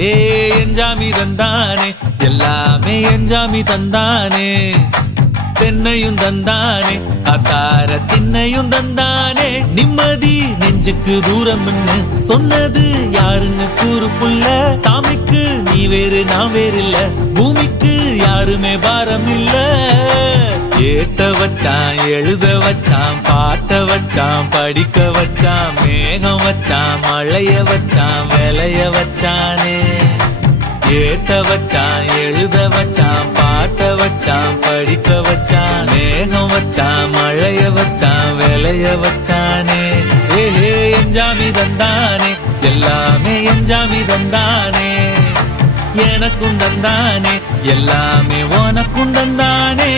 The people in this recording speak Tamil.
ஏ எஞ்சாமி தந்தானே எல்லாமே எஞ்சாமி தந்தானே தென்னையும் தந்தானே அத்தார திண்ணையும் தந்தானே நிம்மதி நெஞ்சுக்கு தூரம் சொன்னது யாருன்னு கூறு புள்ள சாமிக்கு நீ வேறு நான் வேறு இல்ல பூமிக்கு யாருமே பாரம் இல்ல ஏத்த வச்சான் எழுத வச்சான் பாட்ட வச்சான் படிக்க வச்சான் மேகம் வச்சான் மழைய வச்சான் விளைய வச்சானே ஏத்த வச்சான் எழுத வச்சான் பாட்ட வச்சான் படிக்க வச்சான் மேகம் வச்சான் மழைய வச்சான் விளைய வச்சானே ஏஹே எஞ்சாமி தந்தானே எல்லாமே எஞ்சாமி தந்தானே எனக்கும் தந்தானே எல்லாமே உனக்கும் தந்தானே